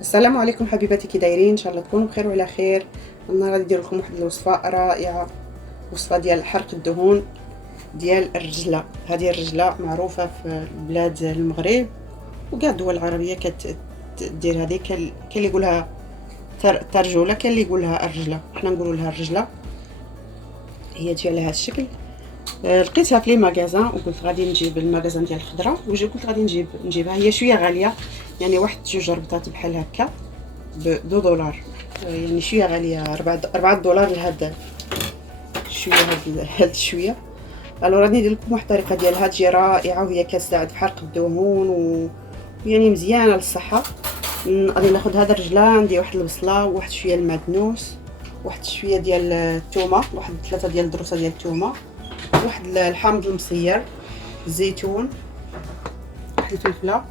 السلام عليكم حبيباتي، كي دايرين؟ ان شاء الله تكونوا بخير وعلى خير. النهار غادي ندير لكم واحد الوصفه رائعه، وصفه ديال حرق الدهون ديال الرجله. هذه الرجله معروفه في بلاد المغرب وكاع الدول العربيه كدير هذه. كاين اللي يقولها ترجوله، كاين اللي يقولها الرجله، حنا نقولوا لها الرجله. هي تجي على هذا الشكل. لقيتها في لي ماغازان وقلت غادي نجيب الماغازان ديال الخضره، قلت غادي نجيبها. هي شويه غاليه، يعني واحد جوج ربطات بحال هكا ب $2، يعني شويه غاليه. 4 دولار لهاد شويه. هاد شويه. الو راني ندير لكم واحد الطريقه ديالها تجي رائعه، وهي كتساعد في حرق الدهون ويعني مزيانه للصحه. غادي ناخذ هذا الرجله، ندير واحد البصله وواحد شويه المعدنوس، واحد شويه ديال الثومه، واحد 3 ديال الدروسه ديال الثومه، واحد الحامض المصير، الزيتون، واحد الفلفله،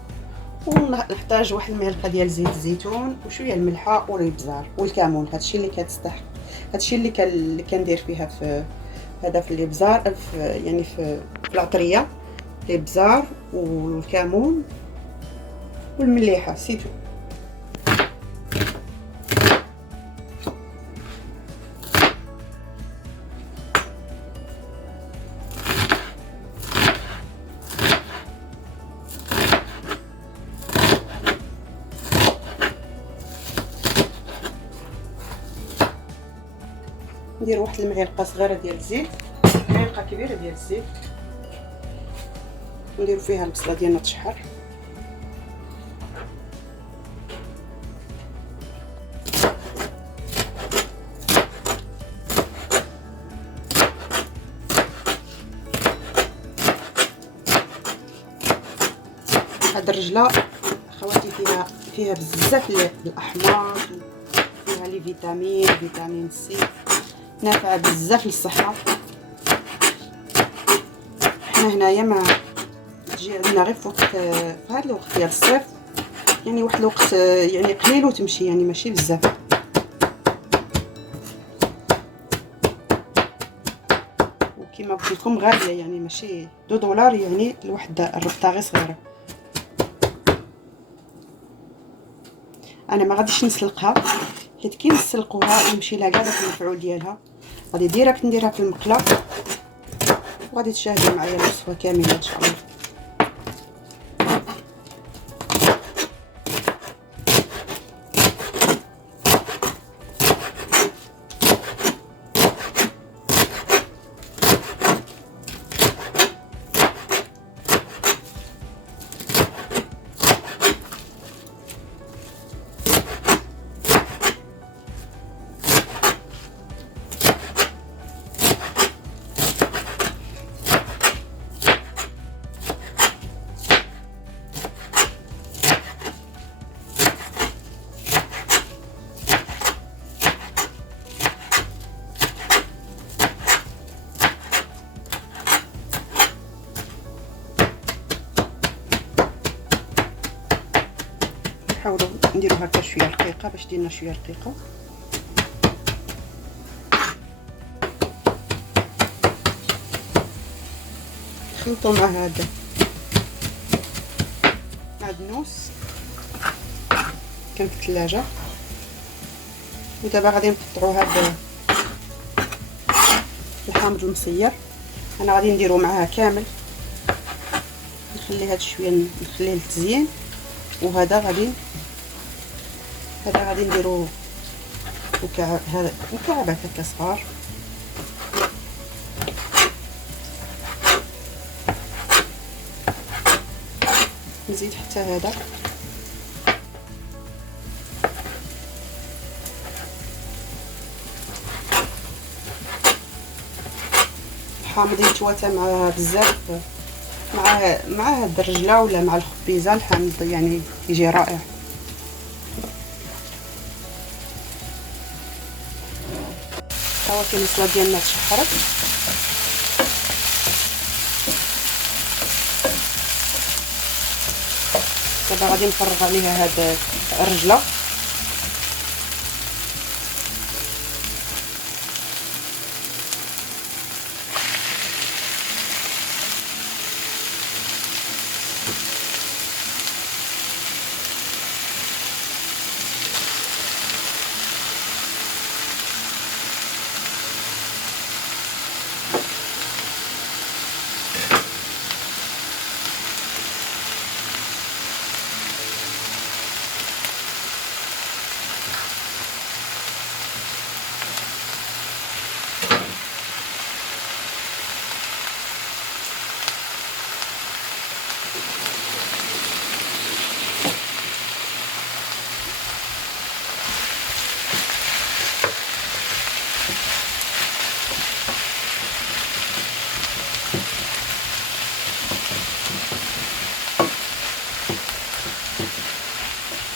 ونحتاج واحد المعلقه ديال زيت الزيتون وشويه الملحه والابزار والكمون. هادشي اللي كتستحق، هادشي اللي كندير فيها في هذا، في الابزار، يعني في العطريه، الابزار والكمون والمليحه سيتو. ندير واحد المعلقه صغيره ديال الزيت، معلقه كبيره ديال الزيت، ونديرو فيها البصله ديالنا تشحر. هاد الرجله اخواتي فيها بزاف الاحماض، فيها لي فيتامين سي، نافعه بزاف للصحه. حنا هنايا ما تجي عندنا غير في هذا الوقت ديال الصيف، يعني واحد الوقت يعني قليل وتمشي، يعني ماشي بزاف. وكما قلت لكم غاليه، يعني ماشي $2، يعني الوحده الربطه غير صغيره. انا ما غاديش نسلقها، حيت كي نسلقوها يمشي لها كاع داك المفعول ديالها. غادي ديريكت نديرها في المقله، وغادي تشاهدوا معايا الوصفه كامله ان شاء الله. نحاولوا نديروا هكا شويه رقيقه باش ديرنا شويه رقيقه. نخلطوا مع هذا معدنوس كان في الثلاجه. ودابا غادي نقطعوا هذا الحامض المصير، انا غادي نديرو معاها كامل. نخلي هاد شويه نخليه للتزيين. وهذا غادي نديرو مكعبات هكا صغار. نزيد حتى هذا، الحامض يتواتى مع بزاف مع هاد الرجله ولا مع الخبيزه الحامض يعني يجي رائع. هاو كاين الصلاه ديالنا تشحرت. دابا غادي نفرغ عليها هاد الرجله.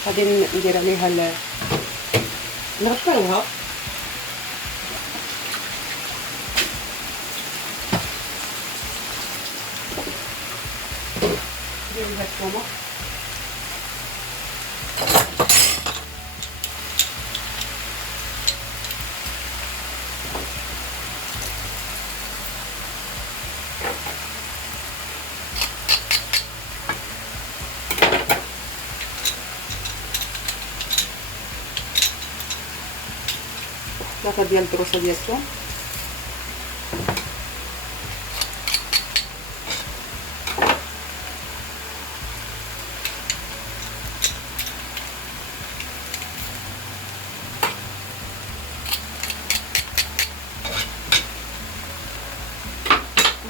غادي ندير عليها نغطيوها. ندير لها الثومه ثلاثه ديال الدروسه ديال الثوم.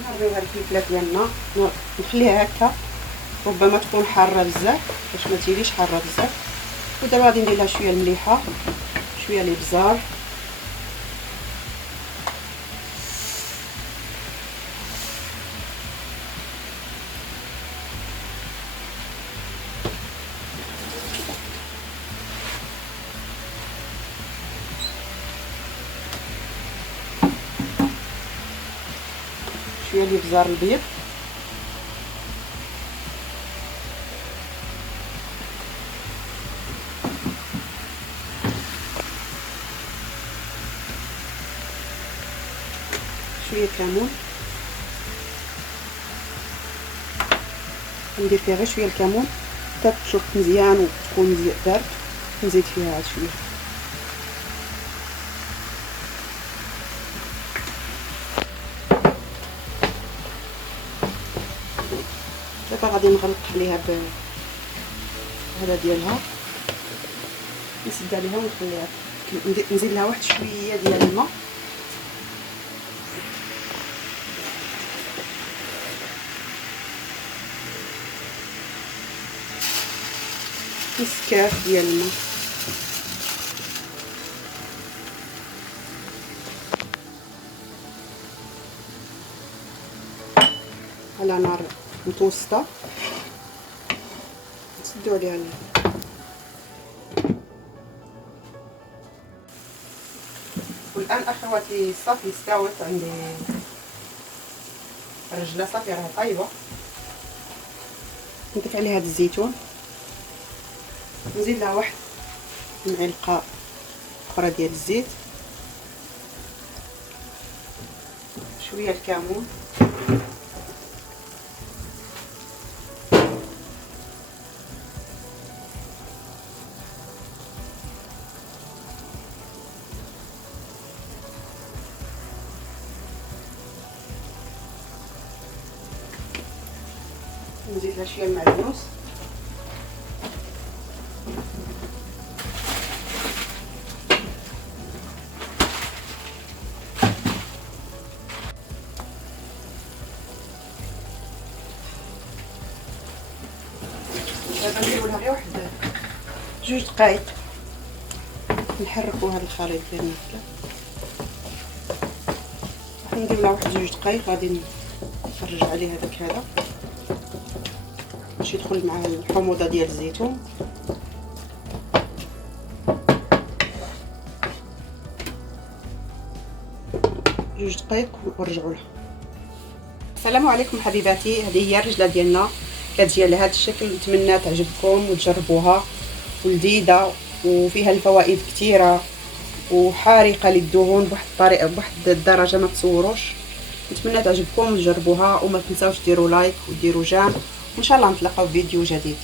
نهريوها الفلفله ديالنا نخليها هكا، ربما تكون حاره بزاف باش ما تجيليش حاره بزاف. ودابا غادي ندير لها شويه المليحه، شويه الابزار، شويه الابزار البيض، شويه كمون. ندير فيها غير شويه الكمون حتى تشوف مزيان وتكون مزيان دارت. نزيد فيها عاد شويه. دابا غادي نغلق عليها بهذا ديالها، نسد عليها ونخليها. نزيد لها واحد شويه ديال الماء، نص كاس ديال الماء. على نار متوسطه نسدو عليها الماء. والان اخواتي صافي استوت عندي الرجله، صافي راها طايبه. نضيف عليها هاد الزيتون، نزيد لها واحد معلقه اخرى ديال الزيت، شويه الكمون، نزيد لها شويه المعدنوس، دابا نديرو لها غير واحد 2 دقائق نحركو هذا الخليط ديالنا هكا. نديرو لها واحد 2 دقائق، غادي نفرج عليه هذاك هذا باش يدخل مع الحموضه ديال الزيتون. جوج دقائق ونرجعوا لها. السلام عليكم حبيباتي، هذه هي الرجله ديالنا كتجي على هذا الشكل. نتمنى تعجبكم وتجربوها، ولذيذه وفيها الفوائد كثيره وحارقه للدهون بواحد الطريقه بواحد الدرجه ما تصوروش. نتمنى تعجبكم وتجربوها، وما تنساوش ديروا لايك وديروا جيم، وان شاء الله نتلاقاو في فيديو جديد.